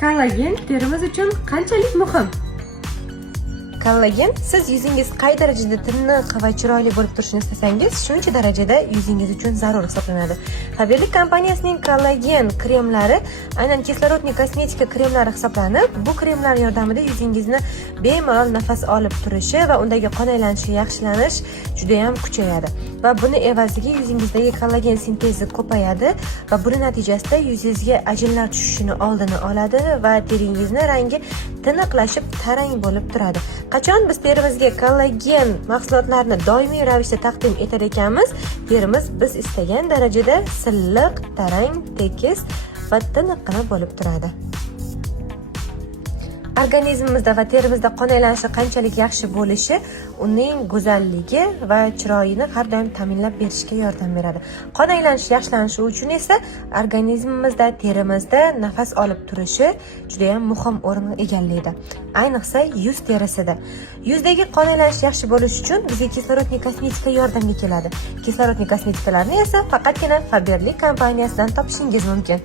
Kollagen terimiz uchun qanchalik muhim? Kollagen siz yuzingiz qay darajada tiniq va chiroyli bo'lib turishini istasangiz, shuncha darajada yuzingiz uchun zarur hisoblanadi. Faberlic kompaniyasining kollagen kremlari aynan kislorodniy kosmetika kremlari hisoblanib, bu kremlar yordamida yuzingizni bemalol nafas olib turishi va undagi qon aylanishi yaxshilanish juda ham kuchayadi. Va buni evaziga yuzingizdagi kollagen sintezi ko'payadi va buning natijasida yuzingizga ajinlar tushishini oldini oladi va teringizni rangi tiniqlashib, tarang bo'lib turadi. Qachon biz terimizga kollagen mahsulotlarini doimiy ravishda taqdim etar ekanmiz, terimiz biz istagan darajada silliq, tarang, tekis va tiniqqina bo'lib turadi. Organizmimizda va terimizda qon aylanishi qanchalik yaxshi bo'lishi uning go'zalligi va chiroyini har doim ta'minlab berishga yordam beradi. Qon aylanishi yaxshilanishi uchun esa organizmimizda, terimizda nafas olib turishi juda ham muhim o'rin egallaydi. Ayniqsa yuz terisida. Yuzdagi qon aylanishi yaxshi bo'lishi uchun bizga kislorodniy kosmetika yordamga keladi. Kislorodniy kosmetikalarni esa faqatgina Faberlic kompaniyasidan topishingiz mumkin.